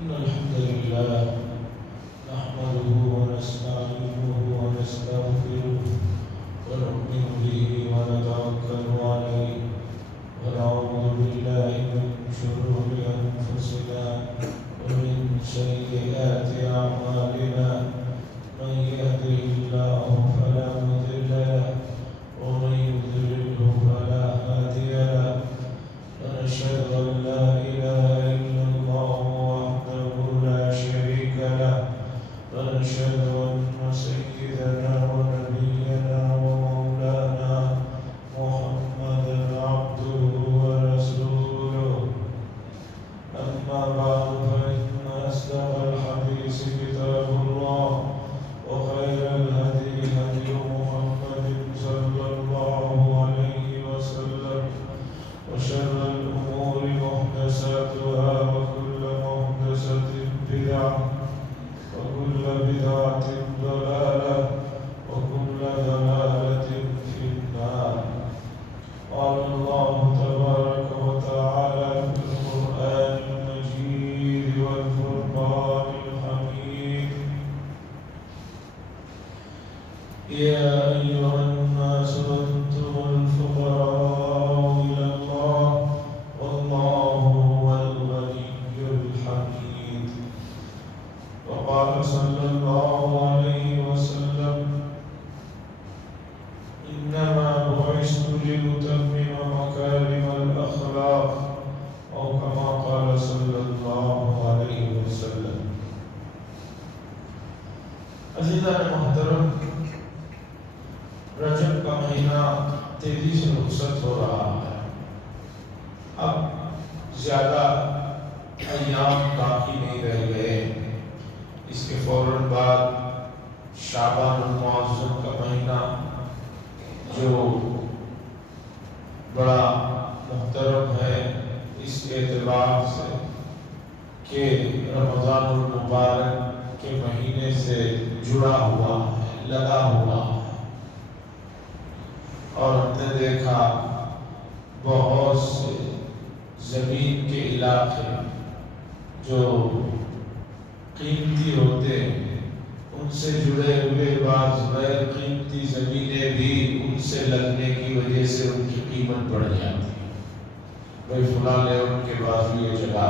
إن الحمد لله نحمده ونستعينه ونستغفره ونؤمن به ونتوكل عليه ونعوذ بالله من شرور أنفسنا ومن سيئات أعمالنا من يهده الله فلا مضل له ومن يضلله فلا هادي له ونشهد أن لا إله إلا الله وحده لا شريك له ونشهد أن سيدنا ونبينا ومولانا محمدا عبده ورسوله أما بعد فإن أصدق الحديث كتاب الله وخير الهدي هدي محمد صلى الله عليه وسلم وشر الأمور محدثاتها وكل محدثة بدعة وكل بدعة ضلالة وكل ضلالة في النار. قال الله تبارك وتعالى في القرآن المجيد والفرقان الحميد: يا أيها الناس أنتم الفقراء إلى الله والله هو الغني الحميد. وقال صلى الله عليه وسلم: إنما بعثت لأتمم مكارم الأخلاق، أو كما قال صلى الله عليه وسلم. عزیزان محترم، رجب کا مہینہ تیزی سے رخصت ہو رہا ہے. اب زیادہ ایام باقی نہیں رہ گئے. اس کے فوراً بعد شعبان المعظم کا مہینہ جو بڑا محترم ہے اس اعتبار سے کہ رمضان المبارک کے مہینے سے جڑا ہوا ہے، لگا ہوا ہے. اور ہم نے دیکھا بہت سے زمین کے علاقے جو قیمتی ہوتے ان سے جڑے ہوئے بعض غیر قیمتی زمینیں بھی ان سے لگنے کی وجہ سے ان کی قیمت بڑھ جاتی ہے. بھائی فلاں لے ان کے بعد یہ جگہ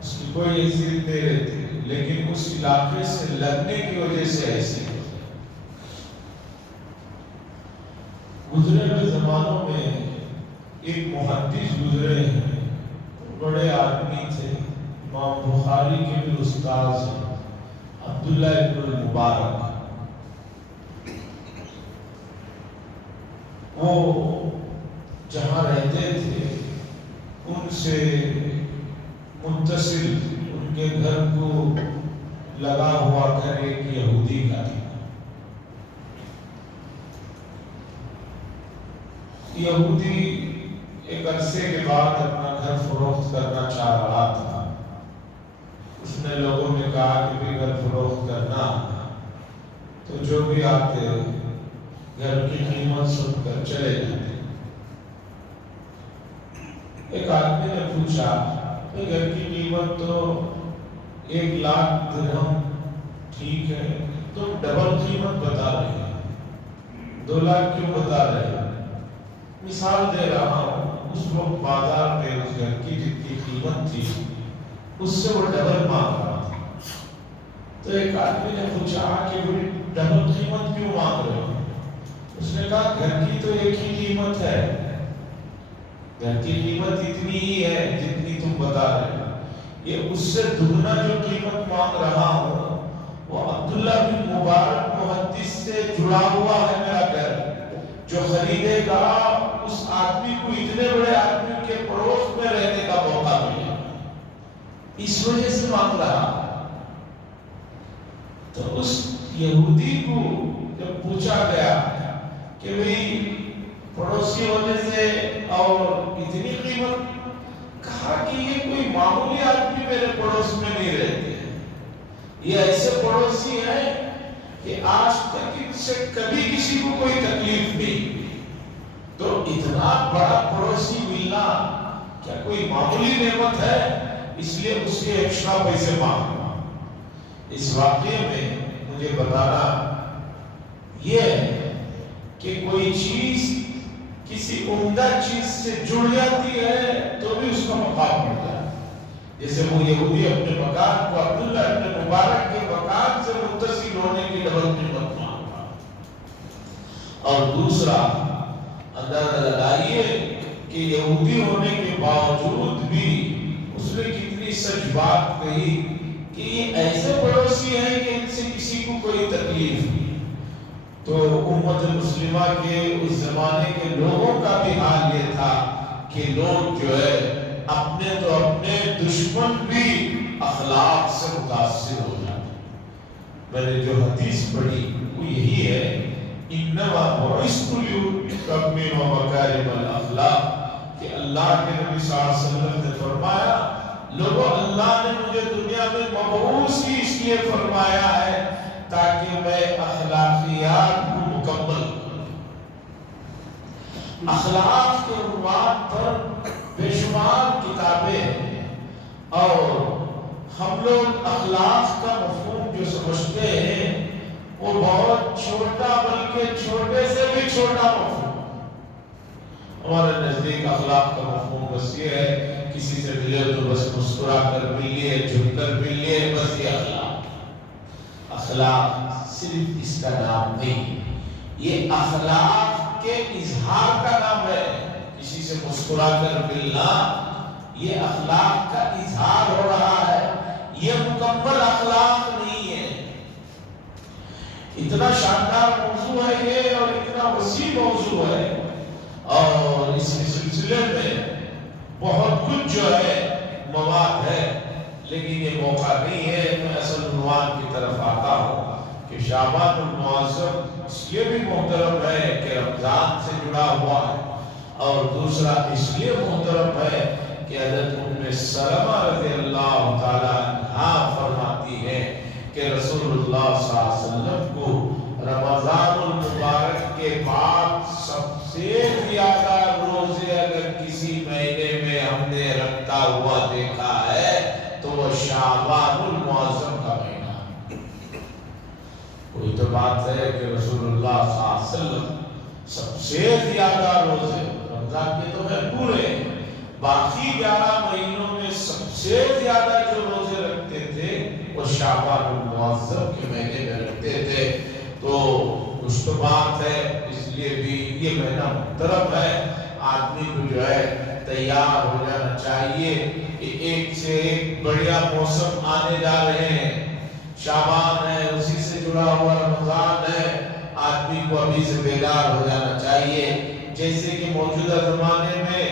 اس کی کوئی عزت نہیں رہتی، لیکن اس علاقے سے لگنے کی وجہ سے ایسی ہے. گزرے ہوئے زمانوں میں ایک محدث گزرے ہیں، بڑے آدمی تھے، امام بخاری کے بھی استاد ہیں، عبداللہ ابن المبارک. وہ جہاں رہتے تھے ان سے متصل ان کے گھر کو لگا ہوا گھر ایک یہودی کا تھا. یہودی ایک عرصے کے بعد اپنا گھر فروخت کرنا چاہ رہا تھا. اس نے لوگوں نے کہا کہ بھی گھر فروخت کرنا تو جو بھی آتے گھر کی قیمت سن کر چلے جاتے. ایک آدمی نے پوچھا کہ گھر کی قیمت تو 1,00,000 درہم ٹھیک ہے، تم ڈبل قیمت بتا رہے ہیں، 2,00,000 کیوں بتا رہے ہیں؟ مثال دے رہا ہوں، اس وقت بازار میں اس گھر کی جتنی قیمت تھی اس سے وہ ڈبل مانگ رہا تھا. تو ایک آدمی نے پوچھا کہ بڑی ڈبل قیمت کیوں مانگ رہے ہو؟ اس نے کہا گھر کی تو ایک ہی قیمت ہے، گھر کی قیمت اتنی ہی ہے جتنی تم بتا رہے ہو. یہ اس سے دگنا جو قیمت مانگ رہا ہوں وہ عبداللہ بن مبارک محدث سے جڑا ہوا ہے میرا گھر. جو خریدے گا اس آدمی کو اتنے بڑے آدمی کے پڑوس میں رہنے کا موقع ملے، اس وجہ سے مانگ رہا. تو اس یہودی کو جب پوچھا گیا کہ بھئی پڑوسی ہونے سے اور اتنی قیمت، کہا کہ یہ کوئی معمولی آدمی میرے پڑوس میں نہیں رہتے، یہ ایسے پڑوسی ہیں کہ آج تک ان سے کبھی کسی کو کوئی تکلیف نہیں. تو اتنا بڑا پڑوسی ملنا کیا کوئی معمولی نعمت ہے؟ اس لیے اس کے ایکسٹرا پیسے مانگنا۔ اس واقعے میں مجھے بتانا یہ ہے کہ کوئی چیز کسی عمدہ چیز سے جڑ جاتی ہے تو بھی اس کا مقام بڑھتا ہے۔ جیسے وہ یہودی اپنے مکان کو عبداللہ ابن مبارک کے مکان سے متصل ہونے کی ڈبل قیمت مانگا۔ اور دوسرا اندازہ لگائیے کہ یہودی ہونے کے باوجود بھی اس نے کتنی سچ بات کہی کہ یہ ایسے پڑوسی ہیں کہ ان سے کسی کو کوئی تکلیف نہیں۔ تو امت مسلمہ کے اس زمانے کے لوگوں کا بھی حال یہ تھا کہ لوگ جو ہے اپنے تو اپنے دشمن بھی اخلاق سے متاثر ہو جاتے۔ میں نے جو حدیث پڑھی وہ یہی ہے، انما بعثت لأتمم مکارم الاخلاق، کہ اللہ کے نبی صلی اللہ علیہ وسلم نے فرمایا لوگوں اللہ نے مجھے دنیا میں مبعوث ہی اس لیے فرمایا ہے تاکہ میں اخلاقیات کو مکمل کروں۔ اخلاق کے عنوان پر بے شمار کتابیں ہیں، اور ہم لوگ اخلاق کا مفہوم جو سمجھتے ہیں وہ بہت چھوٹا، بلکہ چھوٹے سے بھی چھوٹا مفہوم۔ ہمارے نزدیک اخلاق کا مفہوم بس یہ ہے کسی سے ملے تو بس مسکرا کر ملیے، جھک کر ملیے، بس یہ اخلاق۔ اخلاق صرف اس کا نام نہیں، یہ اخلاق کے اظہار کا نام ہے۔ کسی سے مسکرا کر ملنا یہ اخلاق کا اظہار ہو رہا ہے، یہ مکمل اخلاق نہیں ہے۔ اتنا شاندار موضوع ہے یہ، اور اتنا وسیع موضوع ہے، اور اس سلسلے میں بہت کچھ جو ہے مواد ہے، لیکن یہ موقع نہیں ہے۔ میں اصل عنوان کی طرف آتا ہوں کہ شعبان المعظم اس لیے بھی محترم ہے کہ رمضان سے جڑا ہوا ہے، اور دوسرا اس لیے محترم ہے کہ حضرت ام سلمہ رضی اللہ تعالیٰ عنہا فرماتی ہے کہ رسول اللہ صلی اللہ علیہ وسلم کو رمضان المبارک کے بعد سب سے زیادہ روزے اگر کسی مہینے میں ہم نے رکھتا ہوا دیکھا ہے تو وہ شعبان المعظم کا مہینہ۔ کوئی تو بات ہے کہ رسول اللہ صلی اللہ علیہ وسلم سب سے زیادہ روزے، رمضان کے تو ہے پورے، باقی 11 مہینوں میں سب سے زیادہ جو روزے رکھتے تھے وہ شعبان المعظم کے مہینے میں رکھتے تھے۔ تو کچھ تو بات ہے، اس لیے بھی یہ مہینہ محترم ہے۔ آدمی کو جو ہے تیار ہو جانا چاہیے کہ ایک سے ایک بڑھیا موسم آنے جا رہے ہیں، شعبان ہے، اسی سے جڑا ہوا رمضان ہے، آدمی کو ابھی سے بیدار ہو جانا چاہیے۔ جیسے کہ موجودہ زمانے میں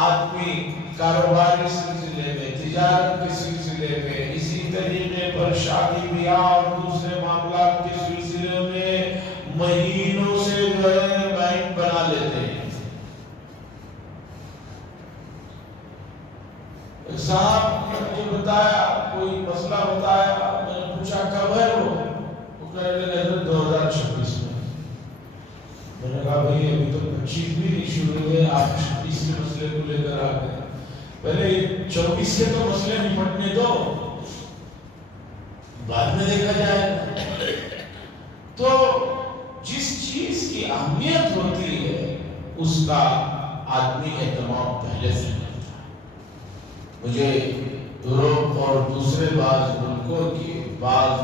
آدمی کاروباری سلسلے میں، تجارت کے سلسلے میں، اسی طریقے پر شادی بیاہ اور دوسرے معاملات کے سلسلے میں مہینوں سے جو ہے مہین بنا لیتے ہیں۔ صاحب نے مجھے بتایا، کوئی مسئلہ بتایا، میں نے پوچھا کب ہے وہ کہنے لگے 2026 میں۔ میں نے کہا بھئی ابھی تو 25 بھی نہیں شروع ہوئے، آپ 26 کے مسئلے کو لے کر آ گئے، پہلے 24 کے تو مسئلے نپٹنے دو، بعد میں دیکھا جائے گا۔ تو جس چیز کی اہمیت ہوتی ہے اس کا آدمی اہتمام پہلے سے کرتا ہے۔ مجھے یورپ اور دوسرے بعض ملکوں کے بعض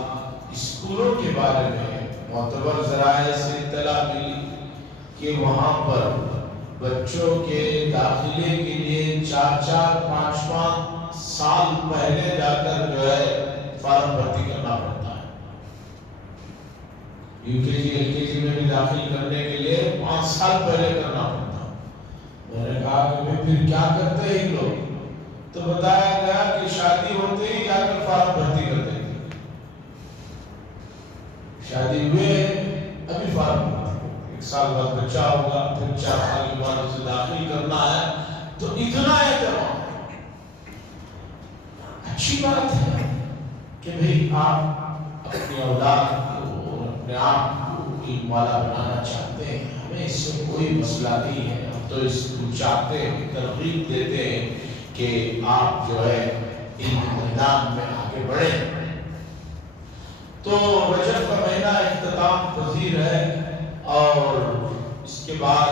اسکولوں کے بارے میں معتبر ذرائع سے اطلاع ملی کہ وہاں پر بچوں کے داخلے کے لیے 4-5 سال پہلے جا کر جو ہے فارم بھرتی کرنا پڑتا ہے۔ یو کے جی ایل کے جی میں بھی داخل کرنے کے لیے 5 سال پہلے کرنا پڑتا ہے۔ میں نے کہا کہ پھر کیا کرتے ہیں لوگ؟ تو بتایا گیا کہ شادی ہوتے ہی جا کر فارم بھرتی کرتے ہیں، شادی ہوئے ابھی فارم بھرتی، 1 سال بعد بچہ ہوگا، پھر 4 سال کے بعد اسے داخل کرنا ہے۔ تو اتنا اہتمام، اچھی بات ہے کہ بھئی آپ اپنی اولاد کو اور اپنے آپ کو علم والا بنانا چاہتے ہیں، ہمیں اس سے کوئی مسئلہ نہیں ہے۔ ہم تو اس کو چاہتے ہیں، ترغیب دیتے ہیں کہ آپ جو ہے علم میدان میں آگے بڑھے۔ تو رجب کا مہینہ اختتام پذیر ہے، اور اس کے بعد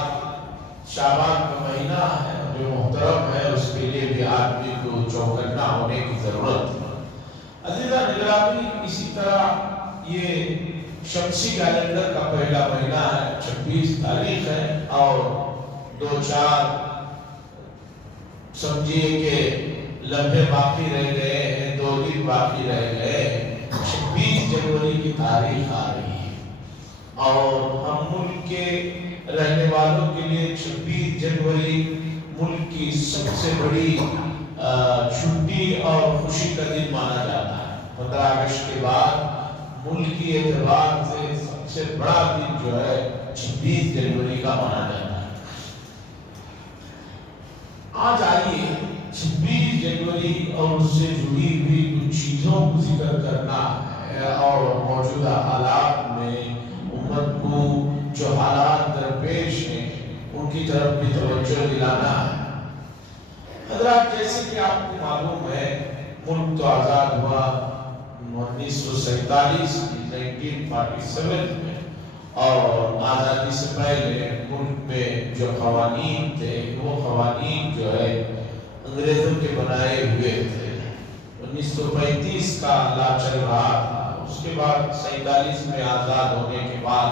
شعبان کا مہینہ ہے جو محترم ہے، اس کے لیے بھی آدمی کو چوکنا ہونے کی ضرورت ہے۔ عزیزان گرامی، اسی طرح یہ شمسی کیلنڈر کا پہلا مہینہ ہے، 26 تاریخ ہے، اور 2-4 سمجھیے کہ لمحے باقی رہ گئے ہیں، 2 دن باقی رہ گئے ہیں، 26 جنوری کی تاریخ آ رہی ہے، اور ہم ملک کے رہنے والوں کے لیے 26 جنوری ملک کی سب سے بڑی چھٹی اور خوشی کا دن مانا جاتا ہے۔ 15 اگست کے بعد ملکی اعتبار سے سب سے بڑا دن جو ہے 26 جنوری کا مانا جاتا ہے۔ آج آئیے 26 جنوری اور اس سے جڑی ہوئی کچھ چیزوں کو ذکر کرنا ہے، اور موجودہ حالات میں امت کو جو حالات درپیش ہیں ان کی طرف بھی توجہ دلانا ہے۔ حضرات، جیسے کہ آپ کو معلوم ہے، ملک تو آزاد ہوا 1947 میں، اور آزادی سے پہلے ملک میں جو قوانین تھے وہ قوانین جو ہے انگریزوں کے بنائے ہوئے تھے۔ 1935 کا لا چل رہا تھا، اس کے بعد 47 میں آزاد ہونے کے بعد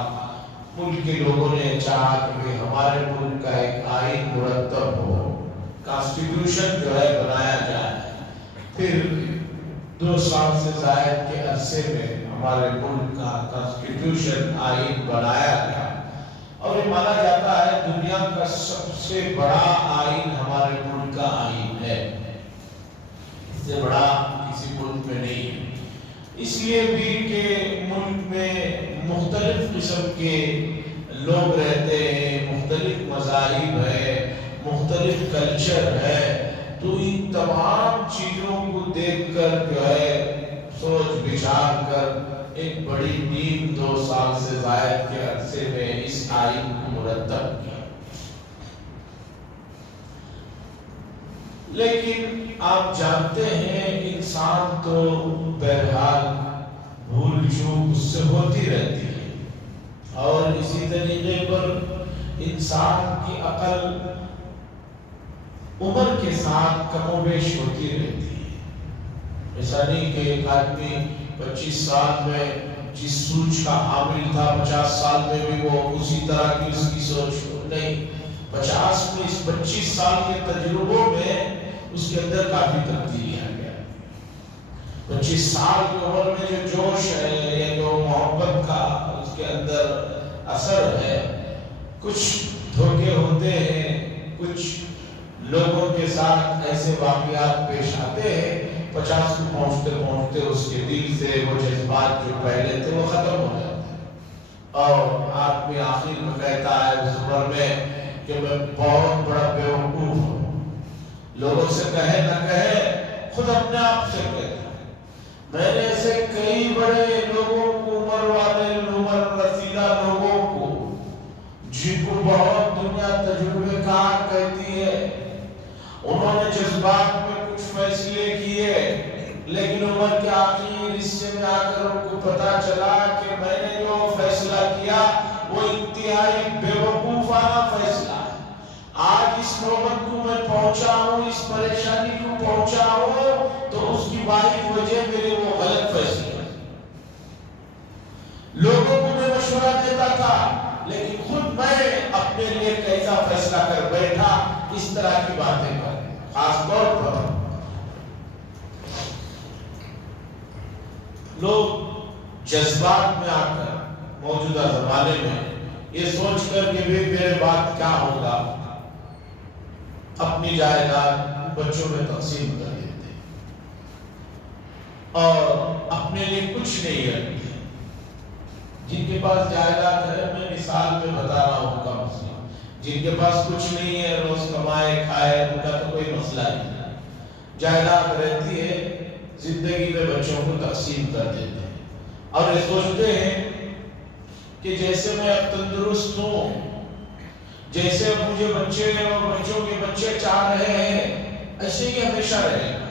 ملک کے لوگوں نے چاہا کہ ہمارے ملک کا ایک آئین مرتب ہو، کانسٹیٹیوشن جو ہے بنایا جائے۔ پھر 2 سال سے زائد کے عرصے میں ہمارے ملک کا کانسٹیٹیوشن آئین بنایا گیا، اور یہ مانا جاتا ہے دنیا کا سب سے بڑا آئین ہمارے ملک کا آئین ہے، اس سے بڑا کسی ملک میں نہیں ہے۔ اس لیے بھی کہ ملک میں مختلف قسم کے لوگ رہتے ہیں، مختلف مذاہب ہے، مختلف کلچر ہے، تو ان تمام چیزوں کو دیکھ کر جو ہے سوچ بچار کر ایک بڑی ٹیم 2 سال سے زائد کے عرصے میں اس آئین کو مرتب کیا۔ لیکن آپ جانتے ہیں انسان تو بہرحال بھول چوک اس سے ہوتی رہتی ہے، اور اسی طریقے پر انسان کی عقل عمر کے ساتھ کم و بیش ہوتی رہتی ہے۔ ایسا نہیں کہ ایک آدمی 25 سال میں جس سوچ کا حامل تھا 50 سال میں بھی وہ اسی طرح کی اس کی سوچ ہو، نہیں، 25 سال کے تجربوں میں اس کے اندر کافی تبدیلی آ گیا۔ 25 سال کی عمر میں جو جوش ہے یا جو محبت کا اس کے اندر اثر ہے، کچھ دھوکے ہوتے ہیں، کچھ لوگوں کے ساتھ ایسے واقعات پیش آتے ہیں، 50 کو پہنچتے پہنچتے اس کے دل سے وہ جذبات جو پہلے تھے وہ ختم ہو جاتے ہیں، اور آدمی آخر میں کہتا ہے اس عمر میں کہ میں بہت بڑا بیوقوف ہوں۔ لوگوں سے کہے نہ کہے، خود اپنے آپ سے کہتا ہے۔ میں نے ایسے کئی بڑے لوگوں کو، عمر والے عمر رسیدہ لوگوں کو، جن کو بہت دنیا تجربے کار کہتی ہے، انہوں نے جذبات میں کچھ فیصلے کیے، لیکن عمر کے آخری حصے میں آ کر ان کو پتا چلا کہ میں نے جو فیصلہ کیا وہ انتہائی بیوقوفانہ فیصلہ ہے۔ آج اس نوبت کو میں پہنچا ہوں، اس پریشانی کو پہنچا ہوں، تو اس کی واحد وجہ میرے وہ غلط فیصلے ہیں۔ لوگوں کو میں مشورہ دیتا تھا، لیکن خود میں اپنے لیے کیسا فیصلہ کر بیٹھا، اس طرح کی باتیں کر، خاص طور پر لوگ جذبات میں آ کر موجودہ زمانے میں یہ سوچ کر کہ بھی میرے بعد کیا ہوگا، اپنی جائیداد بچوں میں تقسیم کر دیتے اور اپنے لیے کچھ نہیں رکھتے۔ جن کے پاس جائیداد ہے، میں مثال میں بتا رہا ہوں کا مسئلہ، جن کے پاس کچھ نہیں ہے، روز کمائے کھائے، ان کا تو کوئی مسئلہ نہیں، جائیداد رہتی ہے، زندگی میں بچوں کو تقسیم کر دیتے ہیں، اور یہ سوچتے ہیں کہ جیسے میں اب تندرست ہوں، جیسے مجھے بچے اور بچوں کے بچے چاہ رہے ہیں، ایسے ہی ہمیشہ رہے گا۔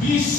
20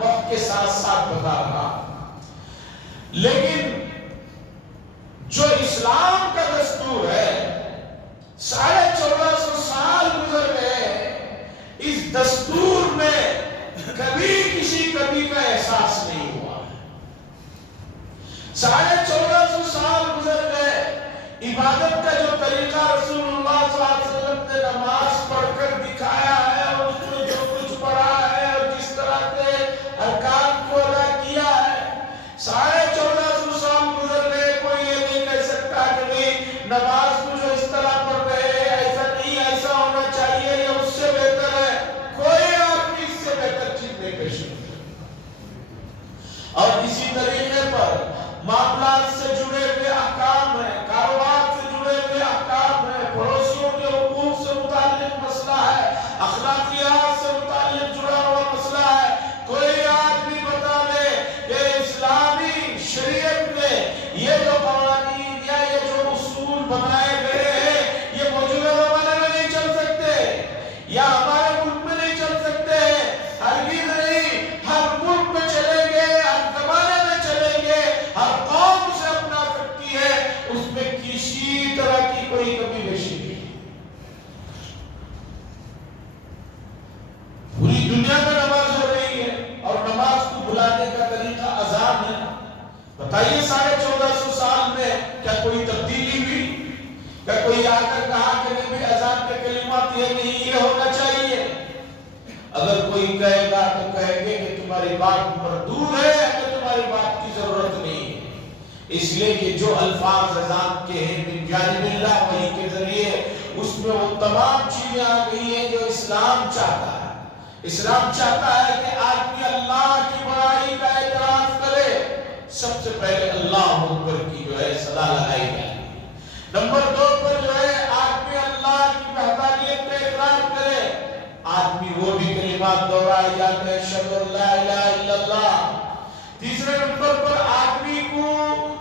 وقت کے ساتھ ساتھ بتا رہا، لیکن جو اسلام کا دستور ہے 1450 سال گزر گئے، اس دستور میں کبھی کسی کمی کا احساس نہیں ہوا۔ 1450 سال گزر گئے، عبادت کا جو طریقہ رسول اللہ صلی اللہ علیہ وسلم نے نماز پڑھ کر دکھایا ہے اور اس میں جو کچھ پڑھا ہے اور جس طرح کے ارکان کو ادا کیا ہے، 1450 سال گزر گئے، کوئی یہ نہیں کہہ سکتا کہ بھئی نماز کو جو اس طرح پڑھ رہے ہیں ایسا نہیں، ایسا ہونا چاہیے یا اس سے بہتر ہے۔ کوئی آدمی اس سے بہتر چیز نہیں پیش کرتا۔ اور اسی طریقے پر معاملات سے جڑے ہوئے احکام ہیں، کاروبار سے جڑے ہوئے احکام ہیں، پڑوسیوں کے حقوق سے متعلق مسئلہ ہے، اخلاقیات سے متعلق جڑا ہوا مسئلہ ہے۔ کوئی آدمی بتا دے کہ اسلامی شریعت میں یہ جو قوانین یا یہ جو اصول بنائے گئے ہیں یہ موجودہ زمانے میں نہیں چل سکتے یا ہمارے ملک میں نہیں چل سکتے، ہرگز نہیں، ہر ملک میں چلیں گے، ہر زمانے میں چلیں گے، ہر قوم سے اپنا سکتی ہے، اس میں کسی طرح کی کوئی کمی بیشی نہیں۔ پوری دنیا میں نماز ہو رہی ہے اور نماز کو بلانے کا طریقہ اذان ہے۔ بتائیے 1450 سال میں کیا کوئی تبدیلی ہوئی؟ کیا کوئی آ کر کہا کہ نبی اذان کے کلمات یہ نہیں، یہ ہونا چاہیے؟ اگر کوئی کہے گا تو کہیں گے کہ تمہاری بات مردود ہے، کہ تمہاری بات کی ضرورت نہیں ہے، اس لیے کہ جو الفاظ اذان کے ہیں من جانب اللہ وحی کے ذریعے، اس میں وہ تمام چیزیں آ گئی ہیں جو اسلام چاہتا ہے۔ اسلام چاہتا ہے کہ آدمی اللہ کی بڑائی کا اعتراف کرے، سب سے پہلے اللہ اکبر کی جو ہے صدا لگائی جائے۔ نمبر 2 پر جو ہے آدمی اللہ کی وحدانیت کا اقرار کرے، آدمی وہ بھی کلمات دہرائے جاتے ہیں، اشہد ان لا الہ الا اللہ۔ تیسرے نمبر پر آدمی کو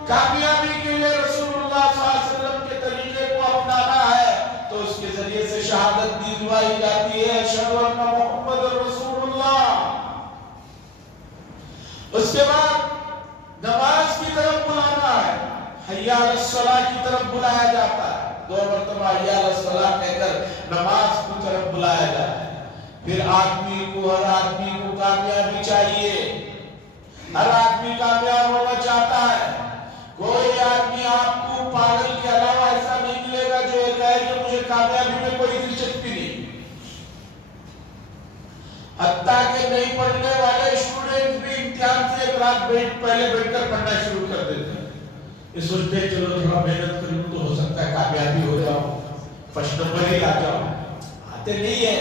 کامیابی کے لیے رسول اللہ صلی اللہ علیہ وسلم کے طریقے کو اپنانا ہے، تو اس کے ذریعے سے شہادت بھی دعائی جاتی ہے، اشہد ان محمد رسول اللہ۔ اس کے بعد نماز کی طرف بلانا ہے، حی علی الصلاۃ کی طرف بلایا جاتا ہے، 2 مرتبہ حی علی الصلاۃ کہہ کر نماز کی طرف بلایا جاتا ہے۔ پھر آدمی کو، ہر آدمی کو کامیابی چاہیے، ہر آدمی کامیاب ہونا چاہتا ہے۔ کوئی آدمی آپ کو پاگل کے علاوہ ایسا نہیں ملے گا جو یہ کہے کہ مجھے کامیابی میں کوئی دلچسپی نہیں۔ حتیٰ کہ نہیں پڑھنے والے اسٹوڈنٹ بھی امتحان سے ایک رات پہلے بیٹھ کر پڑھنا شروع کر دیتے ہیں، یہ سوچتے ہیں چلو تھوڑا محنت کروں تو ہو سکتا ہے کامیابی ہو جاؤ، فرسٹ نمبر ہی آ جاؤ۔ آتے نہیں ہے،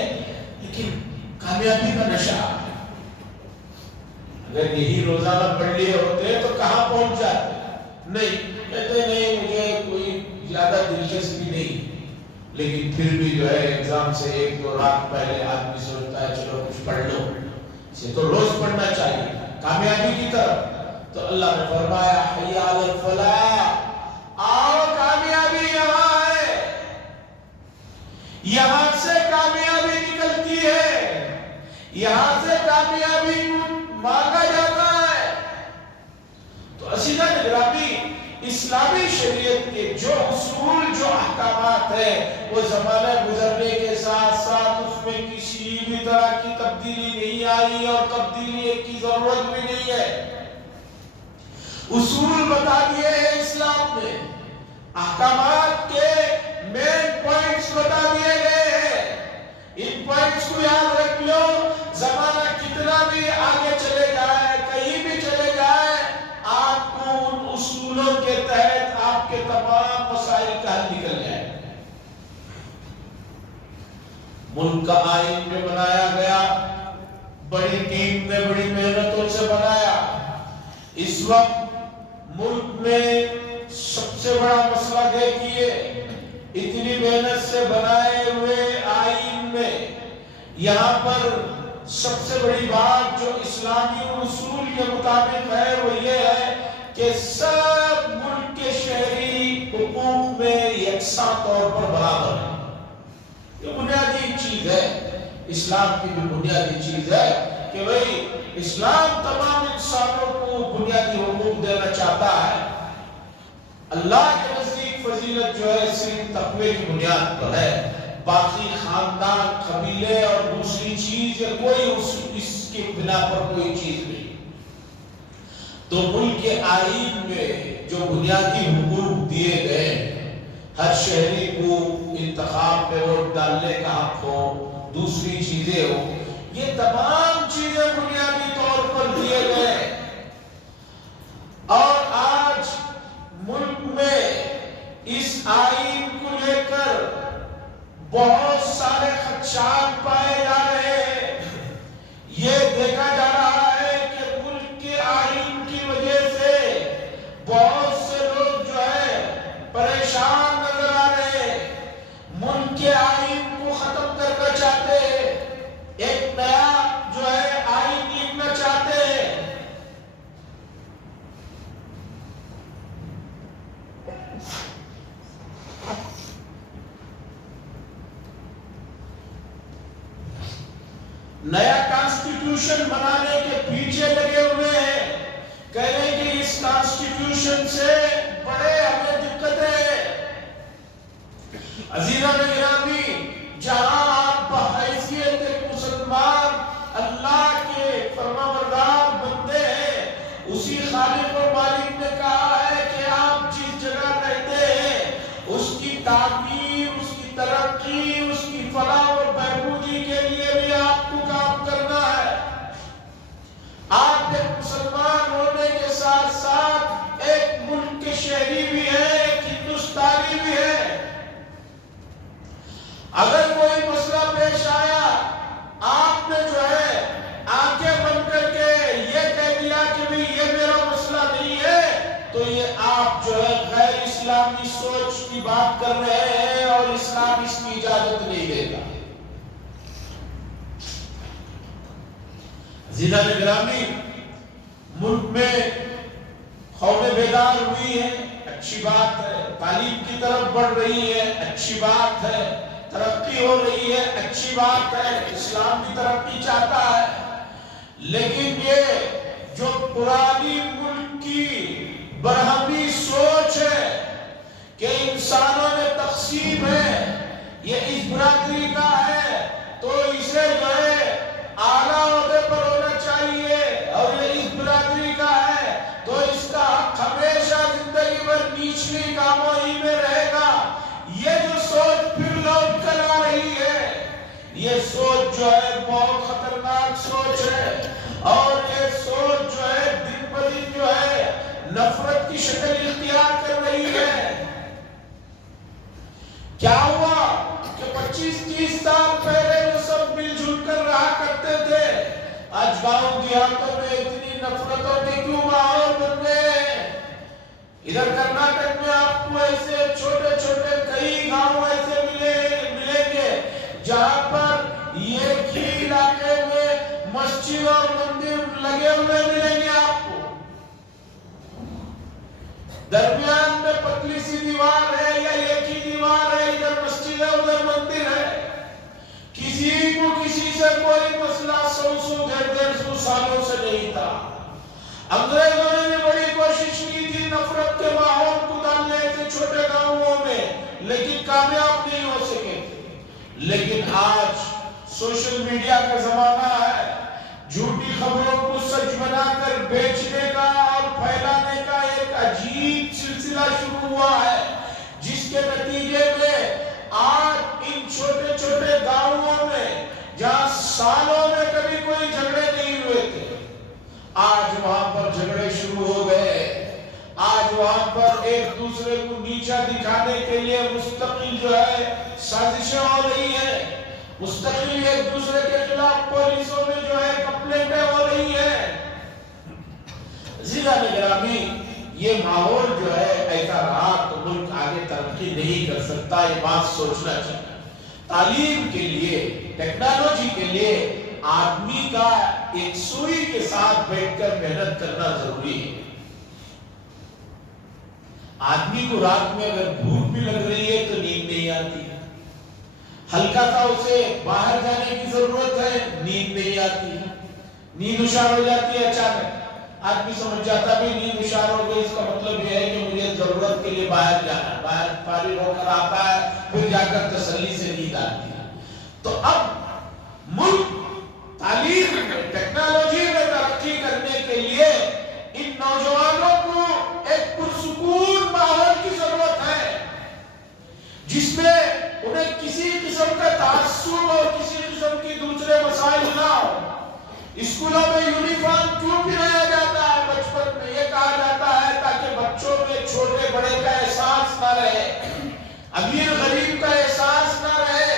لیکن کامیابی کا نشہ، اگر یہی روزانہ پڑھ لیے ہوتے تو کہاں پہنچ جاتے؟ نہیں، کہتے نہیں مجھے کوئی زیادہ دلچسپی نہیں، لیکن پھر بھی جو ہے ایگزام سے 1-2 رات پہلے آدمی سوچتا ہے چلو کچھ پڑھ لو، اسے تو روز پڑھنا چاہیے کامیابی کی طرف۔ تو اللہ نے فرمایا حی علی الفلاح، آؤ کامیابی یہاں ہے، یہاں سے کامیابی نکلتی ہے، یہاں سے کامیابی کو مانگا جاتا ہے۔ تو عزیزان گرامی، اسلامی شریعت کے جو اصول، جو احکامات ہیں، وہ زمانہ گزرنے کے ساتھ ساتھ اس میں کسی بھی طرح کی تبدیلی نہیں آئی اور تبدیلی کی ضرورت بھی نہیں ہے۔ اصول بتا دیے ہیں اسلام میں، احکامات کے مین پوائنٹس بتا دیے گئے ہیں، ان پوائنٹس کو یاد رکھ لو۔ زمانہ کتنا بھی آگے چلے جائے، کہیں بھی چلے جائے، آپ کو ان اصولوں کے تحت آپ کے تمام مسائل کا حل نکل جائے۔ ملک کا آئین جو بنایا گیا، بڑی ٹیم نے بڑی محنتوں سے بنایا۔ اس وقت ملک میں سب سے بڑا مسئلہ دیکھیے، اتنی محنت سے بنائے ہوئے آئین میں یہاں پر سب سے بڑی بات جو اسلامی اصول کے مطابق ہے وہ یہ ہے کہ سب ملک کے شہری حقوق میں یکساں طور پر برابر ہیں۔ یہ بنیادی چیز ہے، اسلام کی بھی بنیادی چیز ہے کہ بھئی اسلام تمام انسانوں کو بنیادی حقوق دینا چاہتا ہے۔ اللہ کے نزدیک فضیلت جو ہے صرف تقوی کی بنیاد پر ہے، باقی خاندان، قبیلے اور دوسری چیز یا کوئی اس کی بنا پر کوئی چیز نہیں۔ تو ملک کے آئین میں جو بنیادی حقوق دیے گئے، ہر شہری کو انتخاب میں ووٹ ڈالنے کا حق ہو، دوسری چیزیں ہو، یہ تمام چیزیں بنیادی طور پر دیے گئے۔ اور آج ملک میں اس آئین کو لے کر بہت سارے خدشات پائے جا رہے ہیں۔ یہ دیکھا جا رہا ہے کہ ملک کے آئین کی وجہ سے بہت سے لوگ جو ہے پریشان نظر آ رہے ہیں، ملک کے آئین کو ختم کرنا چاہتے ہیں، ایک نیا جو ہے آئین لکھنا چاہتے ہیں۔ نیا کانسٹیٹیوشن بنانے کے پیچھے لگے ہوئے ہیں، کہہ رہے ہیں کہ اس کانسٹیٹیوشن سے بڑے ہمیں دقت ہے۔ عزیزان گرامی، جہاں آپ بحیثیت ایک مسلمان اللہ کے فرمانبردار بندے ہیں، اسی خالق و مالک نے کہا ہے کہ آپ جس جگہ رہتے ہیں اس کی تعمیر، اس کی ترقی، اس کی فلاح و بہبودی کے لیے بھی آپ کو کام کرنا ہے۔ آپ ایک مسلمان ہونے کے ساتھ ساتھ ایک ملک کے شہری بھی ہیں، ایک ہندوستانی بھی ہیں۔ اگر کوئی مسئلہ پیش آیا، آپ نے جو ہے آنکھیں بند کر کے یہ کہہ دیا کہ بھئی یہ میرا مسئلہ نہیں ہے، تو یہ آپ جو ہے غیر اسلامی سوچ کی بات کر رہے ہیں اور اسلام اس کی اجازت نہیں دے گا۔ عزیزان گرامی، ملک میں قومیں بیدار ہوئی ہیں، اچھی بات ہے، تعلیم کی طرف بڑھ رہی ہے، اچھی بات ہے، ترقی ہو رہی ہے، اچھی بات ہے، اسلام بھی ترقی چاہتا ہے۔ لیکن یہ جو پرانی ملک کی برہمی سوچ ہے کہ انسانوں میں تقسیم ہے، یہ اس برادری کا ہے تو اسے جو ہے اعلیٰ عہدے پر ہونا چاہیے، اور یہ اس برادری کا ہے تو اس کا حق ہمیشہ زندگی بھر نیچلی کاموں ہی میں رہے گا۔ یہ جو سوچ پھر لوٹ کر آ رہی ہے، یہ سوچ جو ہے بہت خطرناک سوچ ہے، اور یہ سوچ جو ہے دن بدن جو ہے نفرت کی شکل اختیار کر رہی ہے۔ کیا ہوا کہ 25-30 سال پہلے جو سب مل جل کر رہا کرتے تھے، آج گاؤں دیہاتوں میں اتنی نفرتوں کے کیوں ماحول بن گئے ہیں؟ ادھر کرناٹک میں آپ کو ایسے چھوٹے چھوٹے کئی گاؤں ایسے ملیں گے جہاں پر ایک ہی علاقے میں مسجد اور مندر لگے ہوئے ملیں گے آپ کو، درمیان میں پتلی سی دیوار ہے یا ایک ہی دیوار ہے، ادھر مسجد ہے ادھر مندر ہے، کسی کو کسی سے کوئی مسئلہ 100-150 سالوں سے نہیں تھا۔ انگریزوں نے بڑی کوشش کی تھی نفرت کے ماحول کو ڈالنے تھے چھوٹے گاؤں میں، لیکن کامیاب نہیں ہو سکے تھے۔ لیکن آج سوشل میڈیا کا زمانہ ہے، جھوٹی خبروں کو سچ بنا کر بیچنے کا اور پھیلانے کا ایک عجیب سلسلہ شروع ہوا ہے، جس کے نتیجے میں آج ان چھوٹے چھوٹے گاؤں میں جہاں سالوں میں کبھی کوئی جھگڑے نہیں ہوئے تھے، آج وہاں پر جھگڑے شروع ہو گئے۔ آج وہاں پر ایک دوسرے کو نیچا دکھانے کے لیے مستقل جو ہے سازشیں ہو رہی ہیں، مستقل ایک دوسرے کے خلاف پولیسوں میں جو ہے کمپلینٹیں ہو رہی ہیں۔ عزیزان گرامی، یہ ماحول جو ہے ایسا رہا تو ملک آگے ترقی نہیں کر سکتا، یہ بات سوچنا چاہیے۔ تعلیم کے لیے، ٹیکنالوجی کے لیے آدمی کا ایک سوئی کے ساتھ بیٹھ کر محنت کرنا ضروری ہے۔ آدمی کو رات میں اگر بھوک بھی لگ رہی ہے تو نیند نہیں آتی، ہلکا سا اسے باہر جانے کی ضرورت ہے، نیند نہیں آتی، نیند اشار ہو جاتی ہے اچانک، آدمی سمجھ جاتا بھی نیند اشار ہو گئی، اس کا مطلب یہ ہے کہ مجھے ضرورت کے لیے باہر جانا ہے، باہر فارغ ہو کر آتا ہے، پھر جا کر تسلی سے نیند آتی ہے۔ تو اب ملک تعلیم میں، ٹیکنالوجی میں ترقی کرنے کے لیے ان نوجوانوں کو ایک پرسکون ماحول کی ضرورت ہے، جس میں انہیں کسی قسم کا تعصب اور کسی قسم کی دوسرے مسائل نہ ہو۔ اسکولوں میں یونیفارم کیوں پہنایا جاتا ہے؟ بچپن میں یہ کہا جاتا ہے تاکہ بچوں میں چھوٹے بڑے کا احساس نہ رہے، امیر غریب کا احساس نہ رہے،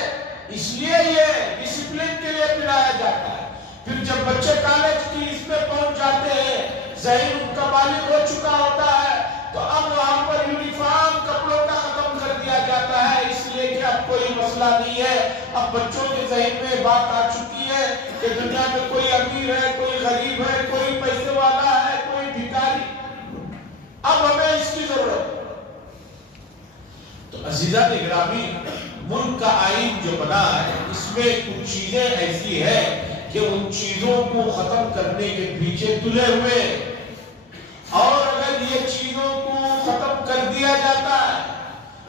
اس لیے یہ ڈسپلن کے لیے پہنایا جاتا ہے۔ پھر جب بچے کالج کی اس میں پہنچ جاتے ہیں، ذہن ان کا بالغ ہو چکا ہوتا ہے، تو اب وہاں پر یونیفارم کپڑوں کا ختم کر دیا جاتا ہے، اس لیے کہ اب کوئی مسئلہ نہیں ہے۔ اب بچوں کے ذہن میں بات آ چکی ہے کہ دنیا میں کوئی امیر ہے، کوئی غریب ہے، کوئی پیسے والا ہے، کوئی بھکاری، اب ہمیں اس کی ضرورت ہے۔ تو عزیزان گرامی، ملک کا آئین جو بنا ہے، اس میں کچھ چیزیں ایسی ہیں کہ ان چیزوں کو ختم کرنے کے پیچھے تلے ہوئے، اور اگر یہ چیزوں کو ختم کر دیا جاتا ہے،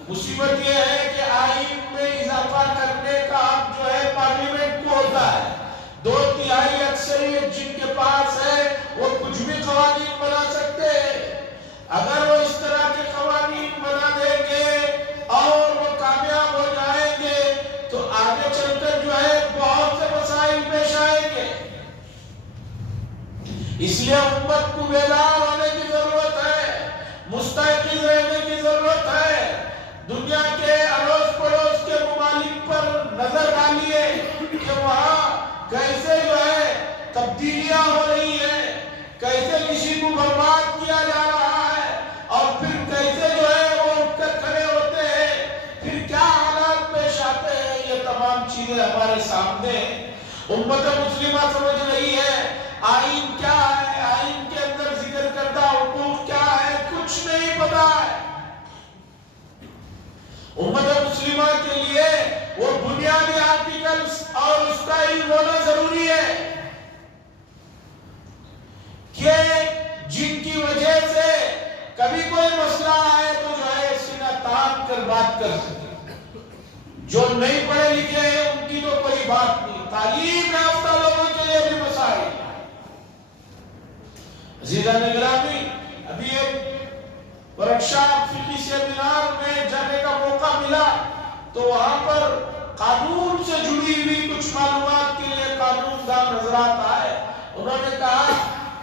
مصیبت یہ ہے کہ آئین میں اضافہ کرنے کا حق جو ہے پارلیمنٹ کو ہوتا ہے۔ 2/3 اکثریت جن کے پاس ہے وہ کچھ بھی قوانین بنا سکتے ہیں۔ اگر وہ اس طرح کے قوانین بنا دیں گے اور وہ کامیاب ہو جائیں گے تو آگے چل کر جو ہے بہت سے مسائل پیش آئیں گے۔ اس لیے امت کو بیدار ہونے کی ضرورت ہے، مستيقظ رہنے کی ضرورت ہے۔ دنیا کے اڑوس پڑوس کے ممالک پر نظر ڈالیے کہ وہاں کیسے جو ہے تبدیلیاں ہو رہی ہیں، کیسے کسی کو برباد کیا جا رہا ہے، اور پھر کیسے جو ہے وہ اٹھ کر کھڑے ہوتے ہیں، پھر کیا حالات پیش آتے ہیں۔ یہ تمام چیزیں ہمارے سامنے ہیں۔ امت مسلمہ سمجھ رہی ہے آئین کیا ہے، آئین کے اندر ذکر کردہ حقوق کیا ہے، کچھ نہیں پتا ہے۔ امت مسلمہ کے لیے وہ بنیادی آرٹیکلز اور اس کا علم ہونا ضروری ہے کہ جن کی وجہ سے کبھی کوئی مسئلہ آئے تو جو ہے سینہ تان کر بات کر سکے۔ جو نہیں پڑھے لکھے ہیں ان کی تو کوئی بات نہیں، تعلیم یافتہ لوگوں کے لیے بھی مسائل۔ عزیزان گرامی، ابھی ایک ورکشاپ فقہی سیمینار میں جانے کا موقع ملا تو وہاں پر قانون سے جڑی ہوئی کچھ معلومات کے لیے قانون دان حضرات آئے۔ انہوں نے کہا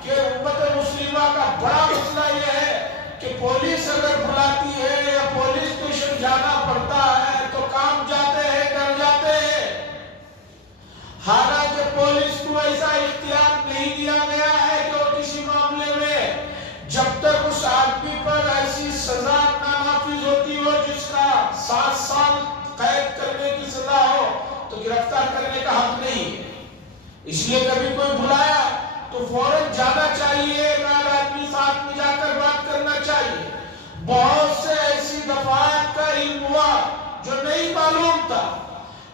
کہ امت مسلمہ کا بڑا مسئلہ یہ ہے کہ پولیس اگر بلاتی ہے یا پولیس اسٹیشن جانا پڑتا ہے تو کام جاتے ہیں، ڈر جاتے ہیں، حالانکہ پولیس کو ایسا اختیار نہیں دیا گیا ہے کہ وہ کسی معاملے میں جب تک اس آدمی پر ایسی سزا نہ نافذ ہوتی ہو جس کا 7 سال قید کرنے کی سزا ہو تو گرفتار کرنے کا حق نہیں ہے۔ اس لیے کبھی کوئی بلایا تو فوراً جانا چاہیے، ایک آدمی ساتھ میں جا کر بات کرنا چاہیے۔ بہت سے ایسی دفعات کا علم ہوا جو نہیں معلوم تھا۔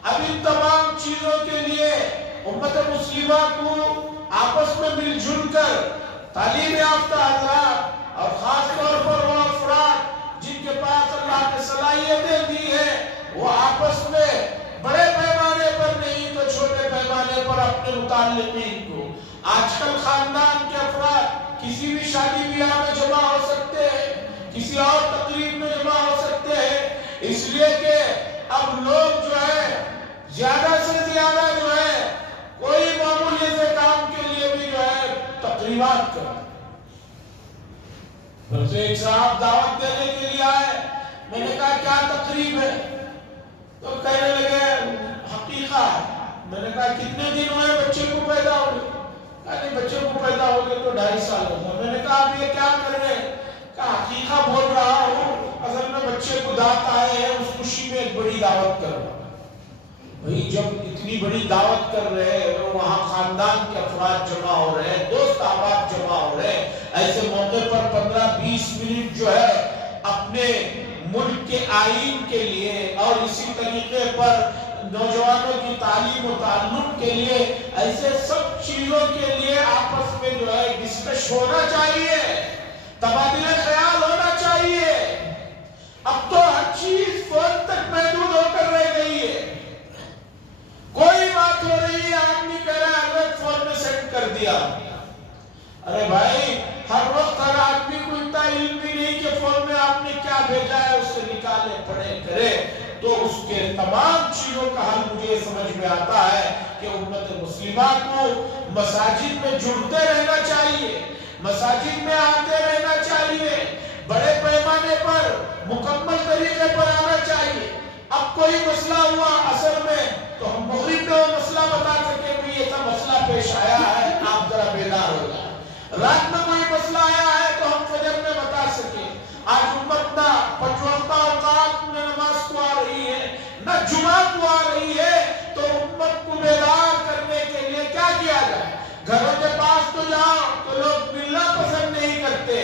اب ان تمام چیزوں کے لیے امت مسلمہ کو آپس میں مل جل کر تعلیم یافتہ حضرات اور خاص طور پر وہ افراد جن کے پاس اللہ نے صلاحیتیں دی ہیں، وہ آپس میں بڑے پیمانے پر نہیں تو چھوٹے پیمانے پر اپنے متعلقین کو، آج کل خاندان کے افراد کسی بھی شادی بیاہ میں جمع ہو سکتے ہیں، کسی اور تقریب میں جمع ہو سکتے ہیں، اس لیے کہ اب لوگ جو ہے زیادہ سے زیادہ جو ہے کوئی معمولی سے کام کے لیے بھی جو ہے تقریبات کرتے۔ پھر ایک صاحب دعوت دینے کے لیے آئے، میں نے کہا کیا تقریب ہے؟ تو کہنے لگے حقیقہ ہے۔ میں نے کہا کتنے دن ہوئے بچے کو پیدا ہوئے؟ کہا نہیں بچے کو پیدا ہو گئے تو 2.5 سال ہوگا۔ میں نے کہا اب یہ کیا کر رہے ہیں؟ کہا حقیقہ بول رہا ہوں، اصل میں بچے کو دانت آئے ہیں، اس خوشی میں ایک بڑی دعوت کر رہا ہوں۔ بھئی جب اتنی بڑی دعوت کر رہے ہیں، وہاں خاندان کے افراد جمع ہو رہے ہیں، دوست احباب جمع ہو رہے ہیں، ایسے موقع پر 15-20 منٹ جو ہے اپنے ملک کے آئین کے لیے اور اسی طریقے پر نوجوانوں کی تعلیم و تعلم کے لیے، ایسے سب چیزوں کے لیے آپس میں جو ہے ڈسکش ہونا چاہیے، تبادلہ خیال ہونا چاہیے۔ اب تو ہر چیز فون تک محدود ہو کر رہ گئی ہے، کوئی بات ہو رہی ہے آدمی کہہ رہا ہے اگر فون میں سینڈ کر دیا۔ ارے بھائی ہر وقت ہر آدمی کو اتنا علم بھی نہیں کہ فون میں آپ نے کیا بھیجا ہے اسے نکالے پڑھے کرے، تو اس کے تمام چیزوں کا حل مجھے سمجھ میں آتا ہے کہ امت مسلمہ کو مساجد میں جڑتے رہنا چاہیے، مساجد میں آتے رہنا چاہیے، بڑے پیمانے پر مکمل طریقے پر آنا چاہیے۔ اب کوئی مسئلہ ہوا اصل میں تو ہم مغرب میں وہ مسئلہ بتا سکیں کہ یہ سب مسئلہ پیش آیا ہے، آپ ذرا بیدار ہو جائیں۔ رات میں کوئی مسئلہ آیا ہے تو ہم فجر میں بتا سکیں۔ آج امت نہ 55 اوقات میں نماز کو آ رہی ہے، نہ جمعہ کو آ رہی ہے، تو امت کو بیدار کرنے کے لیے کیا کیا جائے؟ گھروں کے پاس تو جاؤ تو لوگ ملنا پسند نہیں کرتے،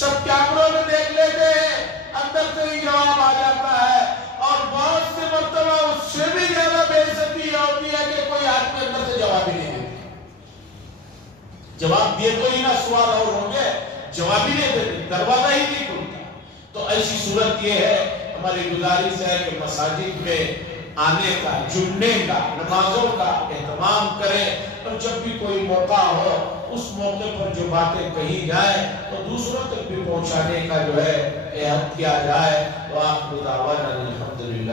سب کیمروں میں دیکھ لیتے ہیں، اندر سے ہی جواب آ جاتا ہے، اور بہت سے مرتبہ اس سے بھی زیادہ بے عزتی ہوتی ہے کہ کوئی آدمی اندر سے جواب ہی نہیں دیتے۔ جواب دیے تو ہی نہ سوال اور ہوں گے، جواب ہی نہیں دیتے، دروازہ ہی نہیں کھلتا۔ تو ایسی صورت یہ ہے، ہماری گزارش ہے کہ مساجد میں آنے کا، جڑنے کا، نمازوں کا اہتمام کریں، اور جب بھی کوئی موقع ہو اس موقع پر جو باتیں کہی جائیں تو دوسروں تک بھی پہنچانے کا جو ہے عہد کیا جائے۔ وآخر دعوانا الحمدللہ۔